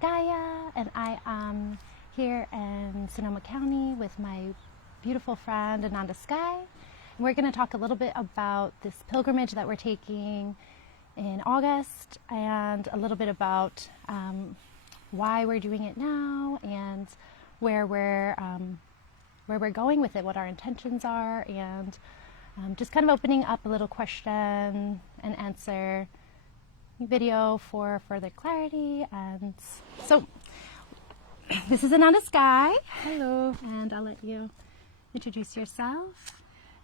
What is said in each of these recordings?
Gaia, and I am here in Sonoma County with my beautiful friend Ananda Sky. And we're going to talk a little bit about this pilgrimage that we're taking in August, and a little bit about why we're doing it now, and where we're going with it, what our intentions are, and just kind of opening up a little question and answer video for further clarity. And so this is Ananda Sky. Hello. And I'll let you introduce yourself.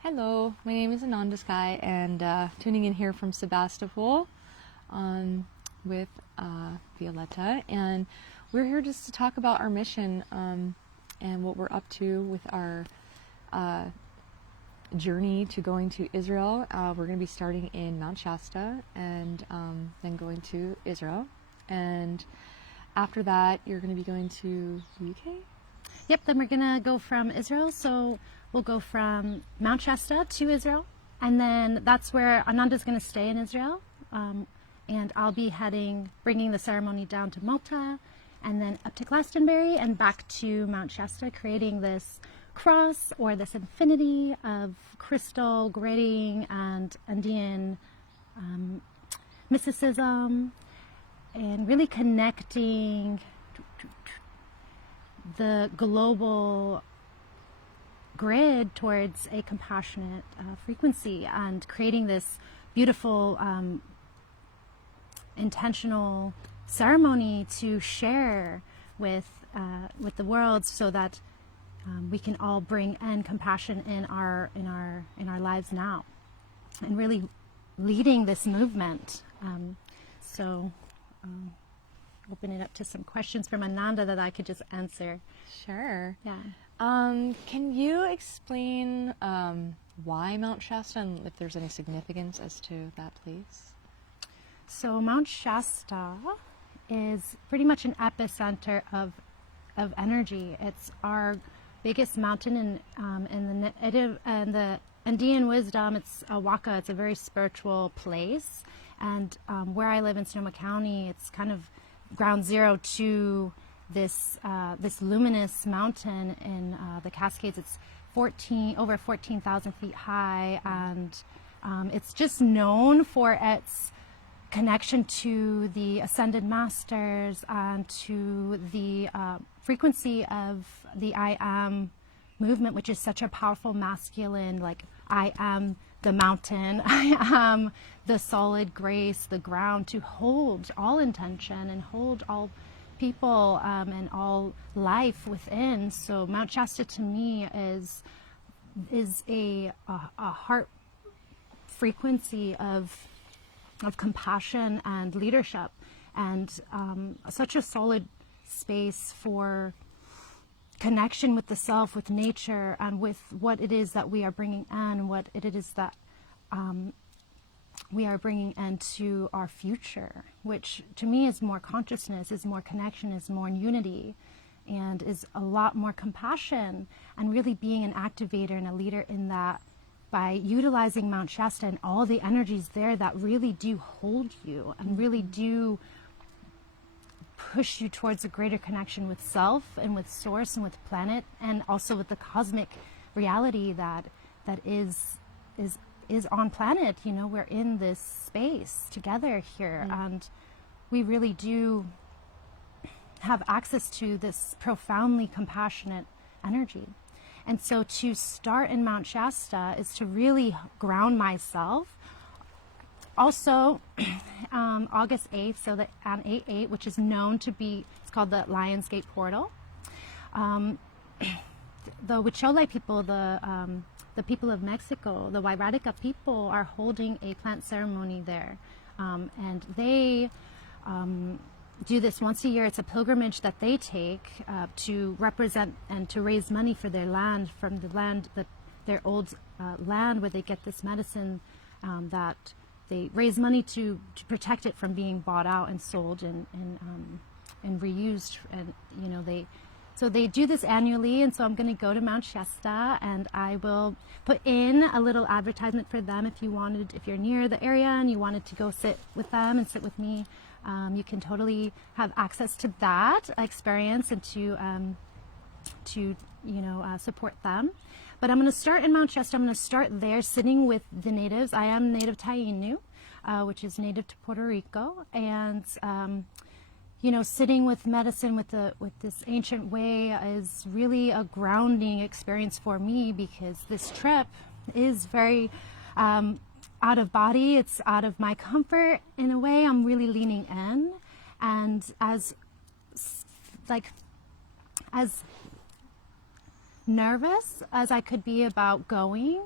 Hello, my name is Ananda Sky, and tuning in here from Sebastopol with Violetta, and we're here just to talk about our mission and what we're up to with our journey to going to Israel. We're going to be starting in Mount Shasta and then going to Israel, and after that you're going to be going to the UK? Yep, then we're going to go from Israel, so we'll go from Mount Shasta to Israel, and then that's where Ananda's going to stay in Israel, and I'll be bringing the ceremony down to Malta, and then up to Glastonbury and back to Mount Shasta, creating this cross or this infinity of crystal grading and Andean mysticism, and really connecting the global grid towards a compassionate frequency, and creating this beautiful intentional ceremony to share with the world, so that we can all bring in compassion in our lives now, and really leading this movement. Open it up to some questions from Ananda that I could just answer. Sure. Yeah. Can you explain why Mount Shasta, and if there's any significance as to that place? So Mount Shasta is pretty much an epicenter of energy. It's our biggest mountain in the Andean wisdom. It's a waka. It's a very spiritual place, and where I live in Sonoma County, it's kind of ground zero to this luminous mountain in the Cascades. It's over 14,000 feet high, and it's just known for its connection to the ascended masters and to the frequency of the I am movement, which is such a powerful masculine, like, I am the mountain, I am the solid grace, the ground to hold all intention and hold all people and all life within. So Mount Shasta to me is a heart frequency of compassion and leadership, and such a solid space for connection with the self, with nature, and with what it is that we are bringing in, what it is that we are bringing into our future, which to me is more consciousness, is more connection, is more unity, and is a lot more compassion, and really being an activator and a leader in that, by utilizing Mount Shasta and all the energies there that really do hold you and really do push you towards a greater connection with self and with source and with planet, and also with the cosmic reality that is on planet. You know, we're in this space together here, and we really do have access to this profoundly compassionate energy. And so to start in Mount Shasta is to really ground myself. Also, August 8th, so the 8/8, which is known to be, it's called the Lion's Gate Portal. The Huichol people, the people of Mexico, the Wixárika people, are holding a plant ceremony there. And they do this once a year. It's a pilgrimage that they take to represent and to raise money for their land, from the land, their old land where they get this medicine, that they raise money to protect it from being bought out and sold and reused. And you know, they do this annually, and so I'm going to go to Mount Shasta, and I will put in a little advertisement for them if you're near the area and you wanted to go sit with them and sit with me. You can totally have access to that experience and to support them. But I'm going to start in Mount Shasta. I'm going to start there, sitting with the natives. I am native Taino, which is native to Puerto Rico, and sitting with medicine with this ancient way is really a grounding experience for me, because this trip is very out of body. It's out of my comfort in a way. I'm really leaning in, and as nervous as I could be about going,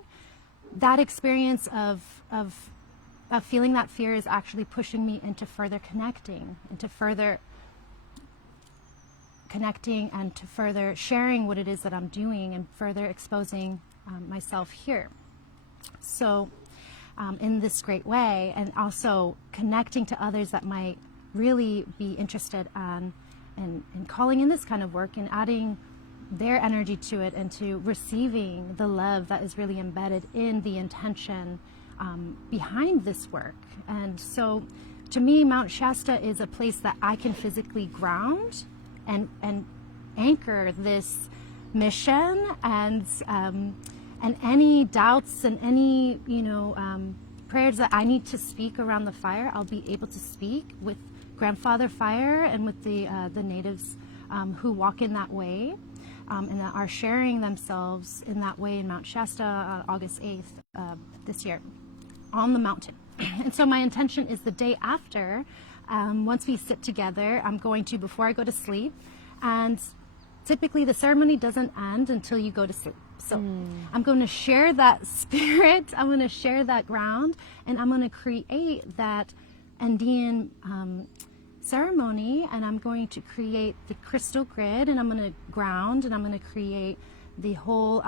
that experience of feeling that fear is actually pushing me into further connecting, and to further sharing what it is that I'm doing, and further exposing myself here. So in this great way, and also connecting to others that might really be interested in calling in this kind of work, and adding their energy to it, and to receiving the love that is really embedded in the intention behind this work. And so to me, Mount Shasta is a place that I can physically ground and anchor this mission, and any doubts and any prayers that I need to speak around the fire, I'll be able to speak with Grandfather Fire and with the natives who walk in that way, and that are sharing themselves in that way in Mount Shasta on August 8th this year on the mountain. And so my intention is the day after, once we sit together, I'm going to, before I go to sleep, and typically the ceremony doesn't end until you go to sleep. So I'm going to share that spirit, I'm going to share that ground, and I'm going to create that Andean ceremony, and I'm going to create the crystal grid, and I'm going to ground, and I'm going to create the whole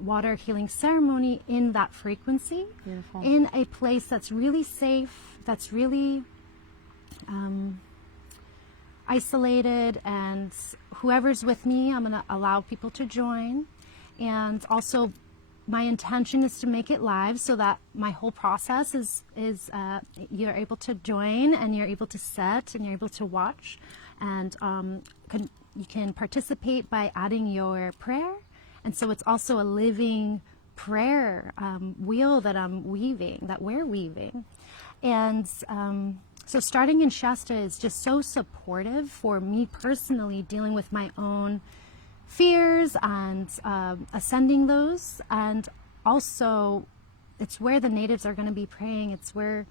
water healing ceremony in that frequency. Beautiful. In a place that's really safe, that's really isolated, and whoever's with me, I'm going to allow people to join. And also my intention is to make it live, so that my whole process is you're able to join, and you're able to set, and you're able to watch, and you can participate by adding your prayer. And so it's also a living prayer wheel that we're weaving. And so starting in Shasta is just so supportive for me personally, dealing with my own fears and ascending those. And also it's where the natives are going to be praying. It's where,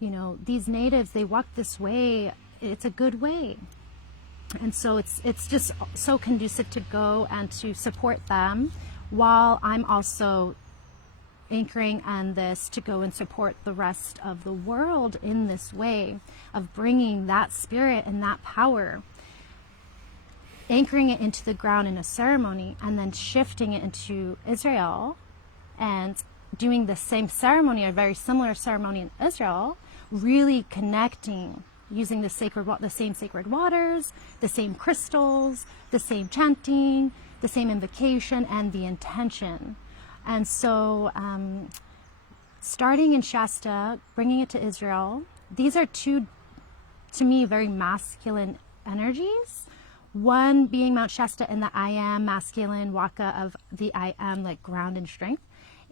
these natives, they walk this way. It's a good way. And so it's just so conducive to go and to support them, while I'm also anchoring on this to go and support the rest of the world in this way of bringing that spirit and that power, anchoring it into the ground in a ceremony, and then shifting it into Israel and doing the same ceremony, a very similar ceremony in Israel, really connecting, using the same sacred waters, the same crystals, the same chanting, the same invocation, and the intention. And so starting in Shasta, bringing it to Israel, these are two, to me, very masculine energies. One being Mount Shasta in the I am masculine waka of the I am, like ground and strength,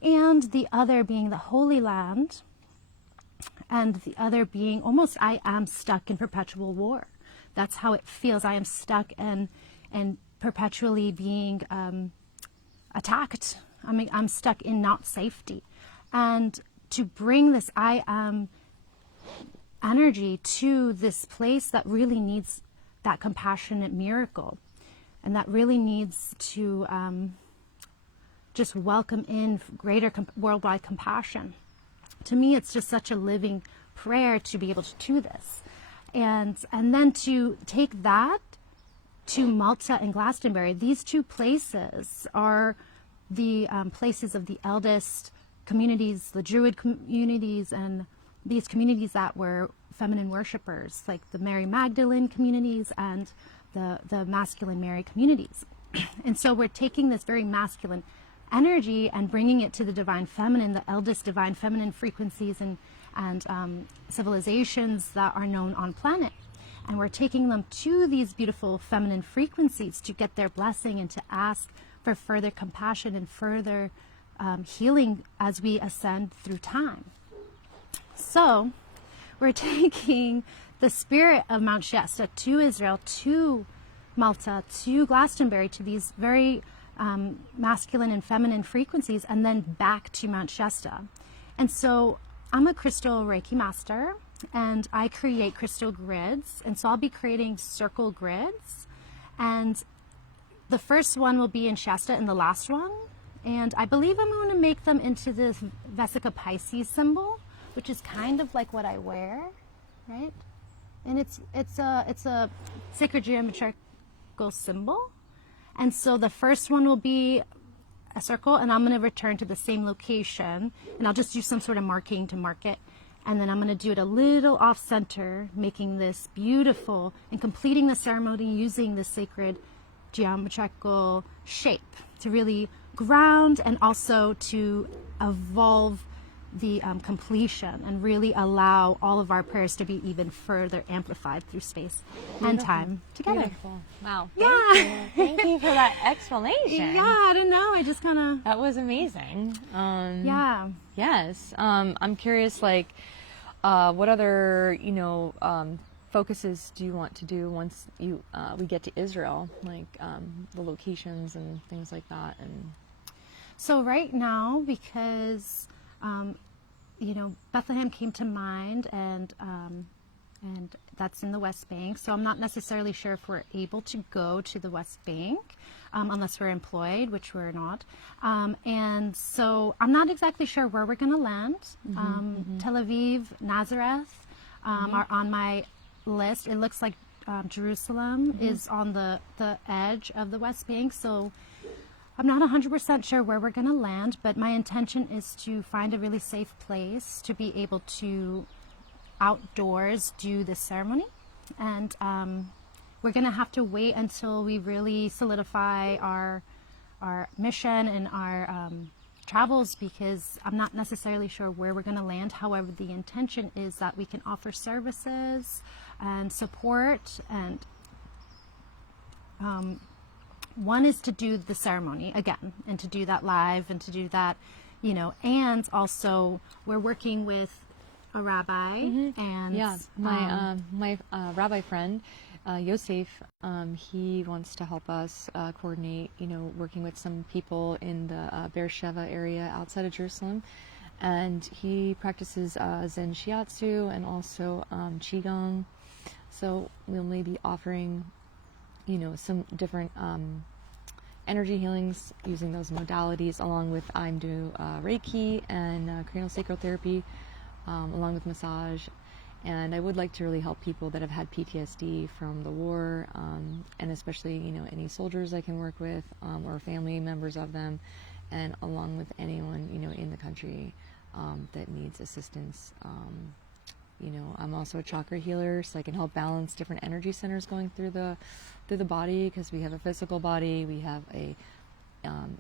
and the other being the Holy Land, and the other being almost I am stuck in perpetual war. That's how it feels. I am stuck and perpetually being attacked. I'm stuck in not safety. And to bring this I am energy to this place that really needs that compassionate miracle, and that really needs to just welcome in greater worldwide compassion. To me, it's just such a living prayer to be able to do this. And then to take that to Malta and Glastonbury. These two places are the places of the eldest communities, the Druid communities, and these communities that were feminine worshippers, like the Mary Magdalene communities and the masculine Mary communities. And so we're taking this very masculine energy and bringing it to the divine feminine, the eldest divine feminine frequencies and civilizations that are known on planet. And we're taking them to these beautiful feminine frequencies to get their blessing and to ask for further compassion and further healing as we ascend through time. So we're taking the spirit of Mount Shasta to Israel, to Malta, to Glastonbury, to these very masculine and feminine frequencies, and then back to Mount Shasta. And so I'm a crystal Reiki master, and I create crystal grids. And so I'll be creating circle grids. And the first one will be in Shasta and the last one. And I believe I'm going to make them into the Vesica Pisces symbol, which is kind of like what I wear, right? And it's a sacred geometrical symbol. And so the first one will be a circle, and I'm going to return to the same location, and I'll just use some sort of marking to mark it. And then I'm going to do it a little off center, making this beautiful and completing the ceremony using the sacred geometrical shape to really ground and also to evolve the completion and really allow all of our prayers to be even further amplified through space and time together. Beautiful. Wow. Yeah. Thank you for that explanation. Yeah, I don't know. I just kind of... That was amazing. yeah. Yes. I'm curious, like, what other, focuses do you want to do once we get to Israel, like the locations and things like that? And so right now, because Bethlehem came to mind, and that's in the West Bank. So I'm not necessarily sure if we're able to go to the West Bank unless we're employed, which we're not. And so I'm not exactly sure where we're going to land. Tel Aviv, Nazareth are on my list. It looks like Jerusalem is on the edge of the West Bank. So I'm not 100% sure where we're going to land, but my intention is to find a really safe place to be able to outdoors do this ceremony. And we're going to have to wait until we really solidify our mission and our travels, because I'm not necessarily sure where we're going to land. However, the intention is that we can offer services and support, and one is to do the ceremony again and to do that live and to do that, and also we're working with a rabbi and my rabbi friend Yosef, he wants to help us coordinate, working with some people in the Beersheba area outside of Jerusalem, and he practices Zen Shiatsu and also Qigong. So we'll maybe offering some different energy healings using those modalities, along with I'm doing Reiki and cranial sacral therapy, along with massage. And I would like to really help people that have had PTSD from the war, and especially any soldiers I can work with, or family members of them, and along with anyone in the country that needs assistance. I'm also a chakra healer, so I can help balance different energy centers going through the body, because we have a physical body, we have a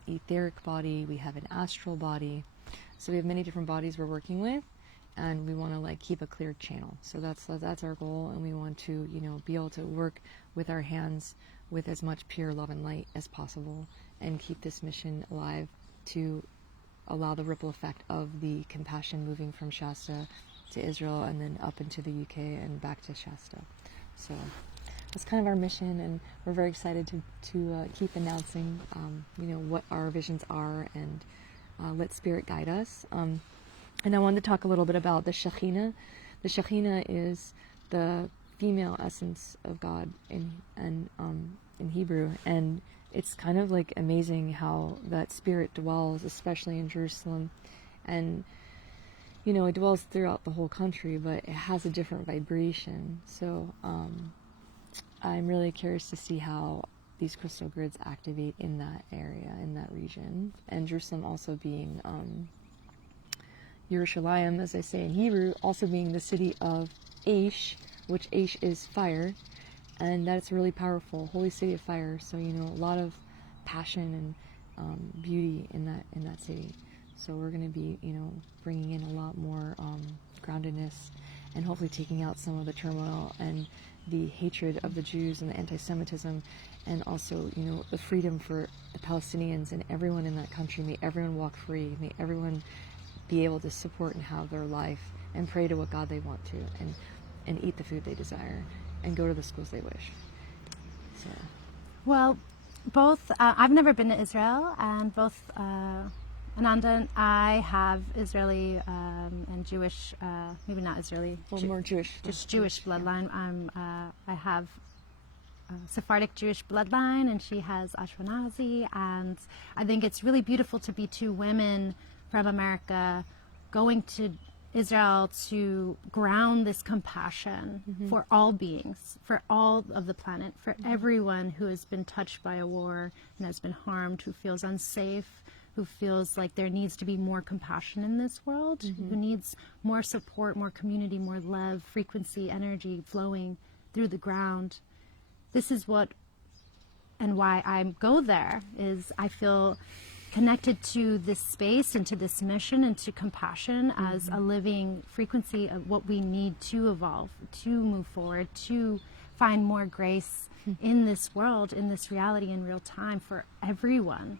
etheric body, we have an astral body. So we have many different bodies we're working with, and we want to keep a clear channel. So that's our goal, and we want to be able to work with our hands with as much pure love and light as possible, and keep this mission alive to allow the ripple effect of the compassion moving from Shasta to Israel and then up into the UK and back to Shasta. So that's kind of our mission, and we're very excited to keep announcing what our visions are, and let Spirit guide us. And I wanted to talk a little bit about the Shekhinah. The Shekhinah is the female essence of God in Hebrew, and it's kind of amazing how that spirit dwells, especially in Jerusalem, and it dwells throughout the whole country, but it has a different vibration. So I'm really curious to see how these crystal grids activate in that area, in that region, and Jerusalem also being Yerushalayim, as I say in Hebrew, also being the city of Aish, which Aish is fire, and that's really powerful, holy city of fire. So a lot of passion and beauty in that city. So we're going to be bringing in a lot more groundedness, and hopefully taking out some of the turmoil and the hatred of the Jews and the anti-Semitism, and also, you know, the freedom for the Palestinians and everyone in that country. May everyone walk free. May everyone be able to support and have their life and pray to what God they want to, and eat the food they desire, and go to the schools they wish. So, Well, both, I've never been to Israel, and both Ananda and I have Israeli and Jewish, maybe not Israeli, well, more Jewish. just Jewish bloodline. I have Sephardic Jewish bloodline, and she has Ashkenazi, and I think it's really beautiful to be two women from America going to Israel to ground this compassion for all beings, for all of the planet, for everyone who has been touched by a war and has been harmed, who feels unsafe, who feels like there needs to be more compassion in this world, who needs more support, more community, more love, frequency, energy flowing through the ground. This is what, and why I go there, is I feel connected to this space and to this mission and to compassion as a living frequency of what we need to evolve, to move forward, to find more grace in this world, in this reality, in real time for everyone.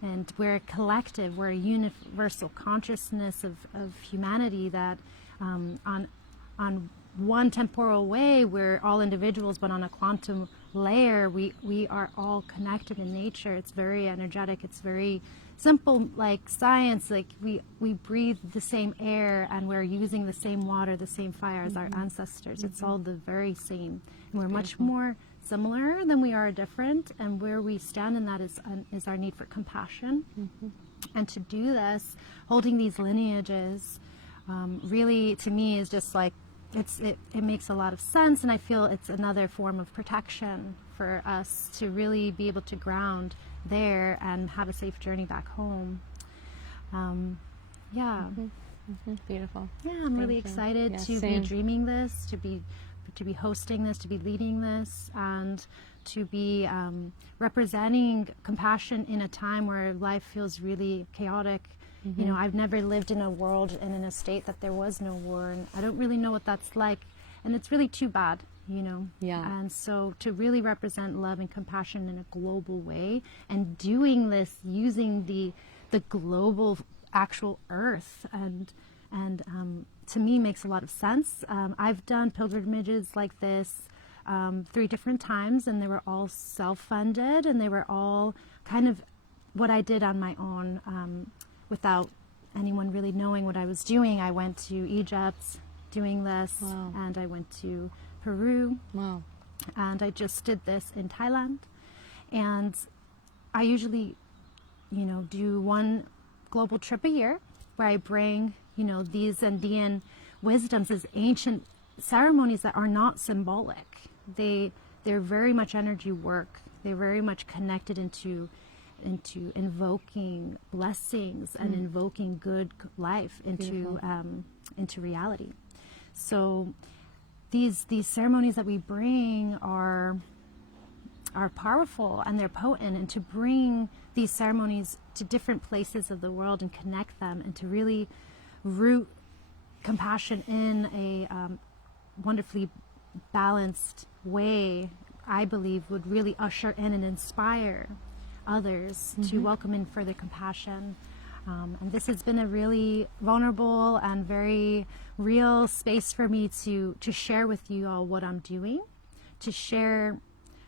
And we're a collective, we're a universal consciousness of humanity that on one temporal way, we're all individuals, but on a quantum layer, we are all connected in nature. It's very energetic. It's very simple, like science. Like we breathe the same air, and we're using the same water, the same fire as our ancestors. It's all the very same. And we're much more similar than we are different. And where we stand in that is our need for compassion. And to do this, holding these lineages, really, to me, is just like, it makes a lot of sense, and I feel it's another form of protection for us to really be able to ground there and have a safe journey back home. Beautiful. Yeah, I'm really excited to be dreaming this, to be hosting this, to be leading this, and to be representing compassion in a time where life feels really chaotic. You know, I've never lived in a world and in a state that there was no war, and I don't really know what that's like, and it's really too bad, you know. Yeah. And so to really represent love and compassion in a global way, and doing this using the global actual earth, and to me makes a lot of sense. I've done pilgrimages like this 3 different times, and they were all self-funded, and they were all kind of what I did on my own. Without anyone really knowing what I was doing. I went to Egypt doing this, and I went to Peru, and I just did this in Thailand. And I usually, you know, do one global trip a year where I bring, you know, these Andean wisdoms, these ancient ceremonies that are not symbolic. They're very much energy work. They're very much connected into invoking blessings and invoking good life into reality. So these ceremonies that we bring are powerful, and they're potent, and to bring these ceremonies to different places of the world and connect them, and to really root compassion in a wonderfully balanced way, I believe would really usher in and inspire others to welcome in further compassion. And this has been a really vulnerable and very real space for me to share with you all what I'm doing, to share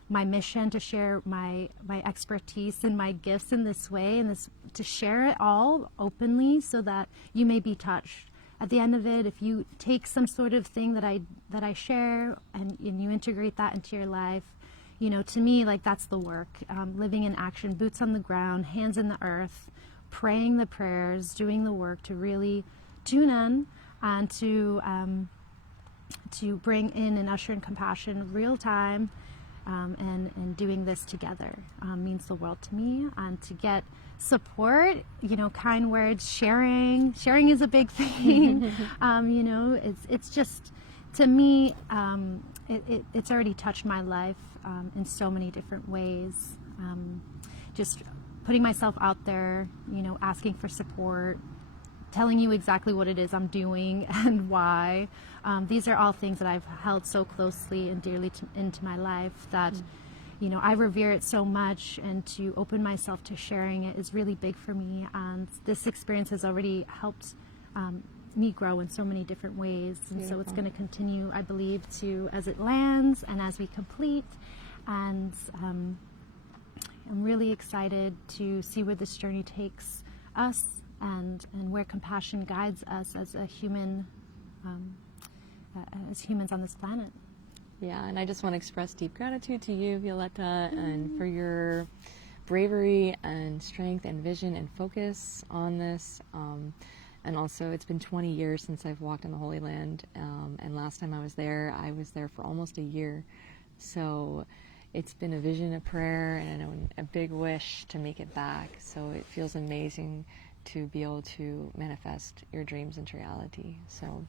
my mission, to share my expertise and my gifts in this way, and to share it all openly so that you may be touched. At the end of it, if you take some sort of thing that I share and you integrate that into your life, you know, to me, like, that's the work. Living in action, boots on the ground, hands in the earth, praying the prayers, doing the work to really tune in and to bring in and usher in compassion real time, and doing this together means the world to me. And to get support, you know, kind words, sharing is a big thing. You know, it's just, to me, it's already touched my life in so many different ways. Just putting myself out there, you know, asking for support, telling you exactly what it is I'm doing and why. These are all things that I've held so closely and dearly into my life that, you know, I revere it so much, and to open myself to sharing it is really big for me. And this experience has already helped me grow in so many different ways. And so it's going to continue, I believe, to as it lands and as we complete. And I'm really excited to see where this journey takes us, and where compassion guides us as a human, as humans on this planet. Yeah, and I just want to express deep gratitude to you, Violetta, and for your bravery and strength and vision and focus on this. And also, it's been 20 years since I've walked in the Holy Land, and last time I was there for almost a year. So it's been a vision, a prayer, and a big wish to make it back. So it feels amazing to be able to manifest your dreams into reality. So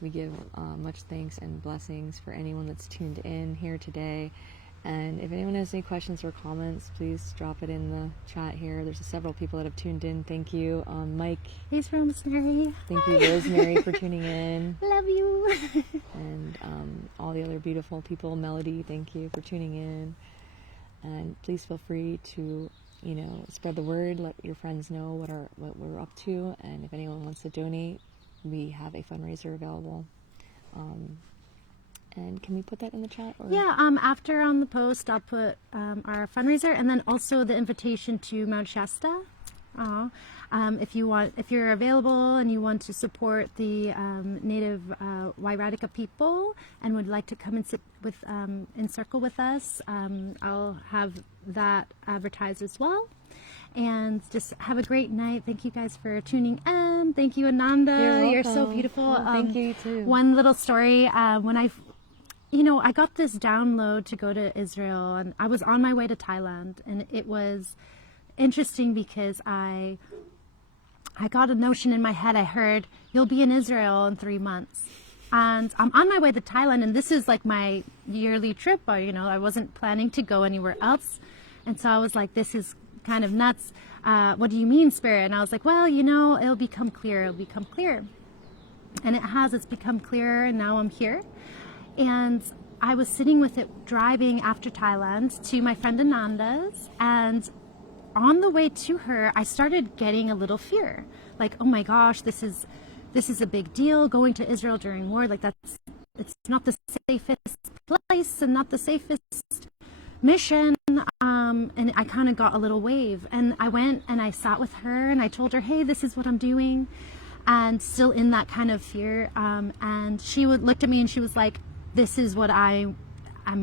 we give much thanks and blessings for anyone that's tuned in here today. And if anyone has any questions or comments, please drop it in the chat here. There's several people that have tuned in. Thank you. Mike. Thanks, Rosemary. Thank you, Rosemary, for tuning in. Love you. And all the other beautiful people. Melody, thank you for tuning in. And please feel free to, you know, spread the word. Let your friends know what we're up to. And if anyone wants to donate, we have a fundraiser available. And can we put that in the chat? Or? Yeah, after on the post, I'll put our fundraiser, and then also the invitation to Mount Shasta. If you're available and you want to support the native Wixárika people and would like to come and sit with in circle with us, I'll have that advertised as well. And just have a great night. Thank you guys for tuning in. Thank you, Ananda. You're so beautiful. Oh, thank you too. One little story. When I got this download to go to Israel, and I was on my way to Thailand, and it was interesting because I got a notion in my head. I heard, you'll be in Israel in 3 months. And I'm on my way to Thailand, and this is like my yearly trip. Or, I wasn't planning to go anywhere else. And so I was like, this is kind of nuts. What do you mean, Spirit? And I was like, well, it'll become clear. It'll become clear. And it has. It's become clearer, and now I'm here. And I was sitting with it driving after Thailand to my friend Ananda's, and on the way to her, I started getting a little fear. Like, oh my gosh, this is a big deal, going to Israel during war. Like, it's not the safest place and not the safest mission. And I kind of got a little wave, and I went and I sat with her and I told her, hey, this is what I'm doing, and still in that kind of fear. And she looked at me and she was like, this is what I'm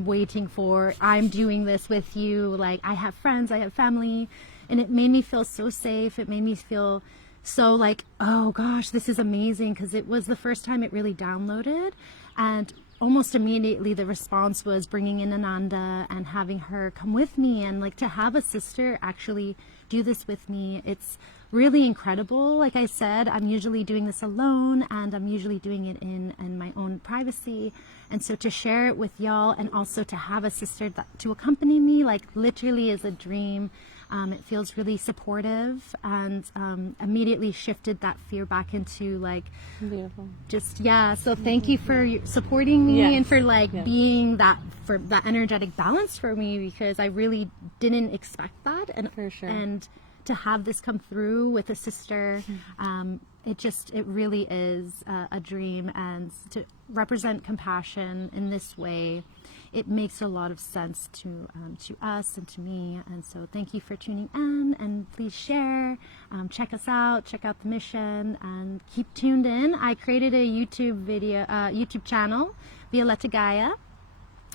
waiting for. I'm doing this with you. Like, I have friends, I have family. And it made me feel so safe. It made me feel so like, oh gosh, this is amazing, because it was the first time it really downloaded. And almost immediately the response was bringing in Ananda and having her come with me, and like to have a sister actually do this with me. It's really incredible. Like I said, I'm usually doing this alone, and I'm usually doing it in my own privacy. And so to share it with y'all, and also to have a sister to accompany me, like literally is a dream. It feels really supportive, and immediately shifted that fear back into like, beautiful. Just, yeah. So thank you for supporting me, and for like being for that energetic balance for me, because I really didn't expect that. And for sure. And to have this come through with a sister, it really is a dream. And to represent compassion in this way, it makes a lot of sense to us and to me. And so thank you for tuning in, and please share, check us out, check out the mission, and keep tuned in. I created a YouTube channel, Violetta Gaia,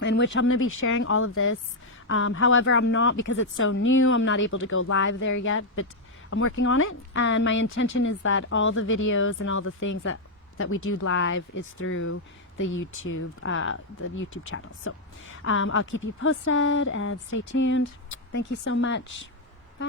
in which I'm going to be sharing all of this. However, I'm not, because it's so new, I'm not able to go live there yet, but I'm working on it. And my intention is that all the videos and all the things that we do live is through the YouTube channel. So I'll keep you posted, and stay tuned. Thank you so much.